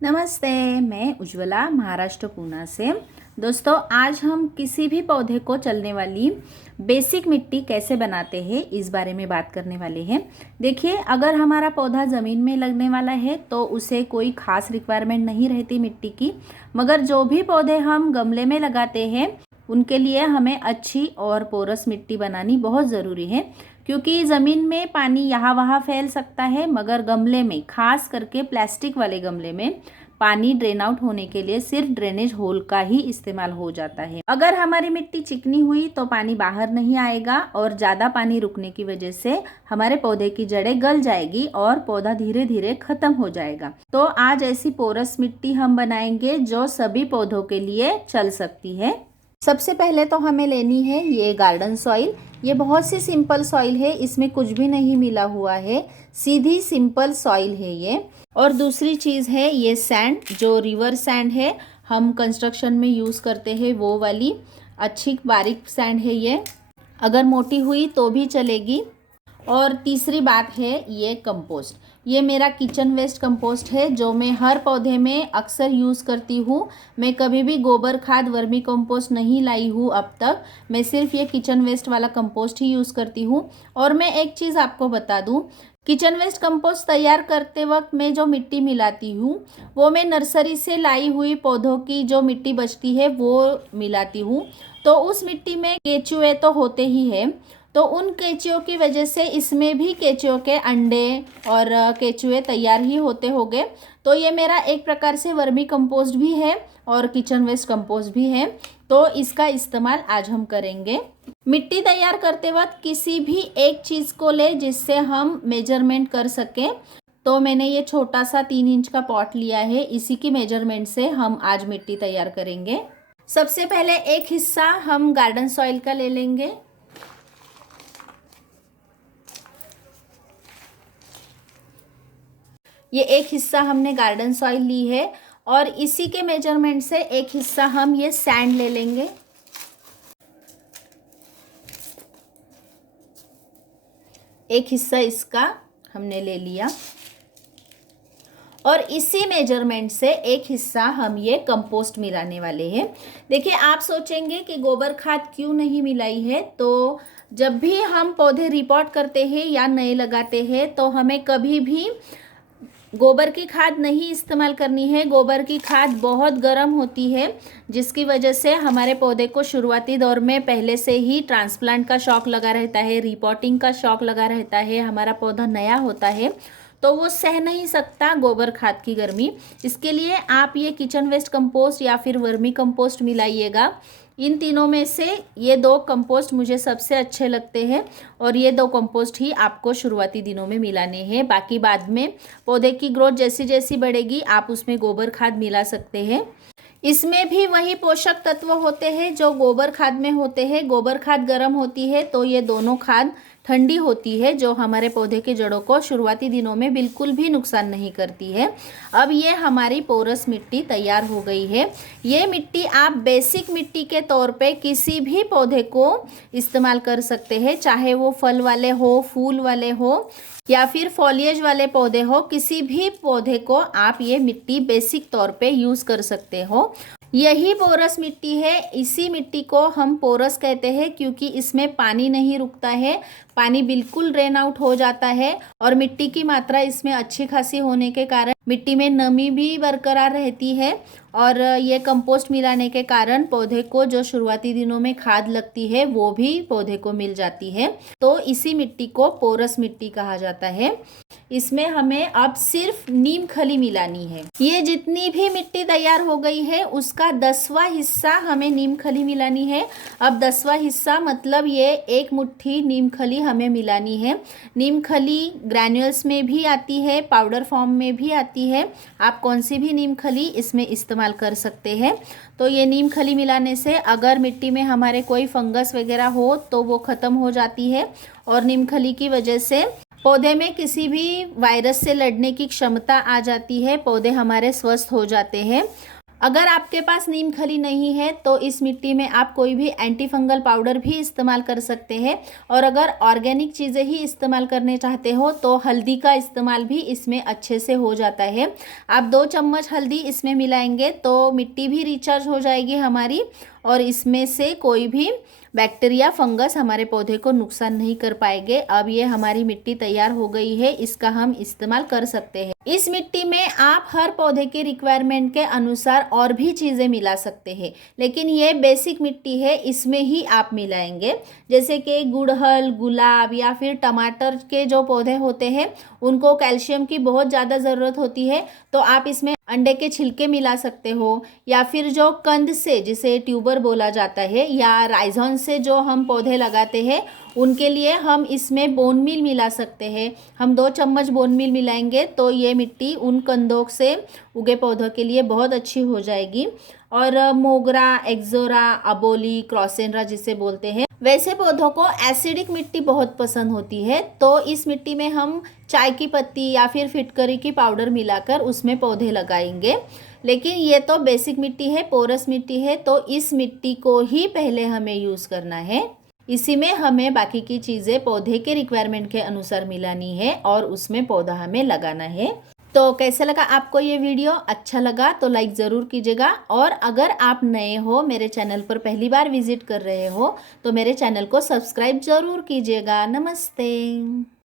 नमस्ते, मैं उज्ज्वला महाराष्ट्र पूना से। दोस्तों, आज हम किसी भी पौधे को चलने वाली बेसिक मिट्टी कैसे बनाते हैं इस बारे में बात करने वाले हैं। देखिए, अगर हमारा पौधा ज़मीन में लगने वाला है तो उसे कोई ख़ास रिक्वायरमेंट नहीं रहती मिट्टी की, मगर जो भी पौधे हम गमले में लगाते हैं उनके लिए हमें अच्छी और पोरस मिट्टी बनानी बहुत ज़रूरी है, क्योंकि ज़मीन में पानी यहाँ वहाँ फैल सकता है, मगर गमले में, खास करके प्लास्टिक वाले गमले में, पानी ड्रेन आउट होने के लिए सिर्फ ड्रेनेज होल का ही इस्तेमाल हो जाता है। अगर हमारी मिट्टी चिकनी हुई तो पानी बाहर नहीं आएगा और ज़्यादा पानी रुकने की वजह से हमारे पौधे की जड़ें गल जाएगी और पौधा धीरे धीरे खत्म हो जाएगा। तो आज ऐसी पोरस मिट्टी हम बनाएंगे जो सभी पौधों के लिए चल सकती है। सबसे पहले तो हमें लेनी है ये गार्डन सॉइल। ये बहुत सी सिंपल सॉइल है, इसमें कुछ भी नहीं मिला हुआ है, सीधी सिंपल सॉइल है ये। और दूसरी चीज़ है ये सैंड, जो रिवर सैंड है, हम कंस्ट्रक्शन में यूज़ करते हैं वो वाली अच्छी बारीक सैंड है ये, अगर मोटी हुई तो भी चलेगी। और तीसरी बात है ये कंपोस्ट। ये मेरा किचन वेस्ट कंपोस्ट है जो मैं हर पौधे में अक्सर यूज़ करती हूँ। मैं कभी भी गोबर खाद वर्मी कंपोस्ट नहीं लाई हूँ अब तक, मैं सिर्फ ये किचन वेस्ट वाला कंपोस्ट ही यूज़ करती हूँ। और मैं एक चीज़ आपको बता दूँ, किचन वेस्ट कंपोस्ट तैयार करते वक्त मैं जो मिट्टी मिलाती हूँ वो मैं नर्सरी से लाई हुई पौधों की जो मिट्टी बचती है वो मिलाती हूँ। तो उस मिट्टी में केचुए तो होते ही हैं, तो उन केचुओं की वजह से इसमें भी केचुओं के अंडे और केचुए तैयार ही होते होंगे। तो ये मेरा एक प्रकार से वर्मी कंपोस्ट भी है और किचन वेस्ट कंपोस्ट भी है, तो इसका इस्तेमाल आज हम करेंगे। मिट्टी तैयार करते वक्त किसी भी एक चीज़ को ले जिससे हम मेजरमेंट कर सकें। तो मैंने ये छोटा सा 3 इंच का पॉट लिया है, इसी की मेजरमेंट से हम आज मिट्टी तैयार करेंगे। सबसे पहले एक हिस्सा हम गार्डन सॉइल का ले लेंगे। ये एक हिस्सा हमने गार्डन सॉइल ली है और इसी के मेजरमेंट से एक हिस्सा हम ये सैंड ले लेंगे। एक हिस्सा इसका हमने ले लिया और इसी मेजरमेंट से एक हिस्सा हम ये कंपोस्ट मिलाने वाले हैं। देखिए, आप सोचेंगे कि गोबर खाद क्यों नहीं मिलाई है, तो जब भी हम पौधे रिपोर्ट करते हैं या नए लगाते हैं तो हमें कभी भी गोबर की खाद नहीं इस्तेमाल करनी है। गोबर की खाद बहुत गर्म होती है, जिसकी वजह से हमारे पौधे को शुरुआती दौर में पहले से ही ट्रांसप्लांट का शौक लगा रहता है, रिपोर्टिंग का शौक लगा रहता है, हमारा पौधा नया होता है तो वो सह नहीं सकता गोबर खाद की गर्मी। इसके लिए आप ये किचन वेस्ट कंपोस्ट या फिर वर्मी कंपोस्ट मिलाइएगा। इन तीनों में से ये 2 कंपोस्ट मुझे सबसे अच्छे लगते हैं और ये 2 कंपोस्ट ही आपको शुरुआती दिनों में मिलाने हैं। बाकी बाद में पौधे की ग्रोथ जैसी जैसी बढ़ेगी आप उसमें गोबर खाद मिला सकते हैं। इसमें भी वही पोषक तत्व होते हैं जो गोबर खाद में होते हैं। गोबर खाद गर्म होती है तो ये दोनों खाद ठंडी होती है, जो हमारे पौधे के जड़ों को शुरुआती दिनों में बिल्कुल भी नुकसान नहीं करती है। अब ये हमारी पोरस मिट्टी तैयार हो गई है। ये मिट्टी आप बेसिक मिट्टी के तौर पे किसी भी पौधे को इस्तेमाल कर सकते हैं, चाहे वो फल वाले हो, फूल वाले हो या फिर फॉलिएज वाले पौधे हो। किसी भी पौधे को आप ये मिट्टी बेसिक तौर पे यूज़ कर सकते हो। यही पोरस मिट्टी है। इसी मिट्टी को हम पोरस कहते हैं क्योंकि इसमें पानी नहीं रुकता है, पानी बिल्कुल ड्रेन आउट हो जाता है और मिट्टी की मात्रा इसमें अच्छी खासी होने के कारण मिट्टी में नमी भी बरकरार रहती है। और ये कंपोस्ट मिलाने के कारण पौधे को जो शुरुआती दिनों में खाद लगती है वो भी पौधे को मिल जाती है। तो इसी मिट्टी को पोरस मिट्टी कहा जाता है। इसमें हमें अब सिर्फ नीम खली मिलानी है। ये जितनी भी मिट्टी तैयार हो गई है उसका 10वां हिस्सा हमें नीम खली मिलानी है। अब 10वां हिस्सा मतलब ये 1 मुट्ठी नीम खली हमें मिलानी है। नीम खली ग्रैन्युल्स में भी आती है, पाउडर फॉर्म में भी आती है। आप कौन सी भी नीम खली इसमें इस्तेमाल कर सकते हैं। तो ये नीम खली मिलाने से अगर मिट्टी में हमारे कोई फंगस वगैरह हो तो वो ख़त्म हो जाती है और नीम खली की वजह से पौधे में किसी भी वायरस से लड़ने की क्षमता आ जाती है, पौधे हमारे स्वस्थ हो जाते हैं। अगर आपके पास नीम खली नहीं है तो इस मिट्टी में आप कोई भी एंटी फंगल पाउडर भी इस्तेमाल कर सकते हैं। और अगर ऑर्गेनिक चीज़ें ही इस्तेमाल करने चाहते हो तो हल्दी का इस्तेमाल भी इसमें अच्छे से हो जाता है। आप 2 चम्मच हल्दी इसमें मिलाएंगे तो मिट्टी भी रिचार्ज हो जाएगी हमारी, और इसमें से कोई भी बैक्टीरिया फंगस हमारे पौधे को नुकसान नहीं कर पाएंगे। अब ये हमारी मिट्टी तैयार हो गई है, इसका हम इस्तेमाल कर सकते हैं। इस मिट्टी में आप हर पौधे के रिक्वायरमेंट के अनुसार और भी चीज़ें मिला सकते हैं, लेकिन ये बेसिक मिट्टी है, इसमें ही आप मिलाएंगे। जैसे कि गुड़हल, गुलाब या फिर टमाटर के जो पौधे होते हैं उनको कैल्शियम की बहुत ज़्यादा ज़रूरत होती है, तो आप इसमें अंडे के छिलके मिला सकते हो, या फिर जो कंद से, जिसे ट्यूबर बोला जाता है, या राइजोन से जो हम पौधे लगाते हैं उनके लिए हम इसमें बोन मील मिला सकते हैं। हम 2 चम्मच बोन मील मिलाएंगे तो ये मिट्टी उन कंदों से उगे पौधों के लिए बहुत अच्छी हो जाएगी। और मोगरा, एक्जोरा, अबोली, क्रॉसेंड्रा जिसे बोलते हैं, वैसे पौधों को एसिडिक मिट्टी बहुत पसंद होती है, तो इस मिट्टी में हम चाय की पत्ती या फिर फिटकरी की पाउडर मिलाकर उसमें पौधे लगाएंगे। लेकिन ये तो बेसिक मिट्टी है, पोरस मिट्टी है, तो इस मिट्टी को ही पहले हमें यूज़ करना है। इसी में हमें बाकी की चीज़ें पौधे के रिक्वायरमेंट के अनुसार मिलानी है और उसमें पौधा हमें लगाना है। तो कैसा लगा आपको ये वीडियो? अच्छा लगा तो लाइक ज़रूर कीजिएगा, और अगर आप नए हो, मेरे चैनल पर पहली बार विजिट कर रहे हो, तो मेरे चैनल को सब्सक्राइब ज़रूर कीजिएगा। नमस्ते।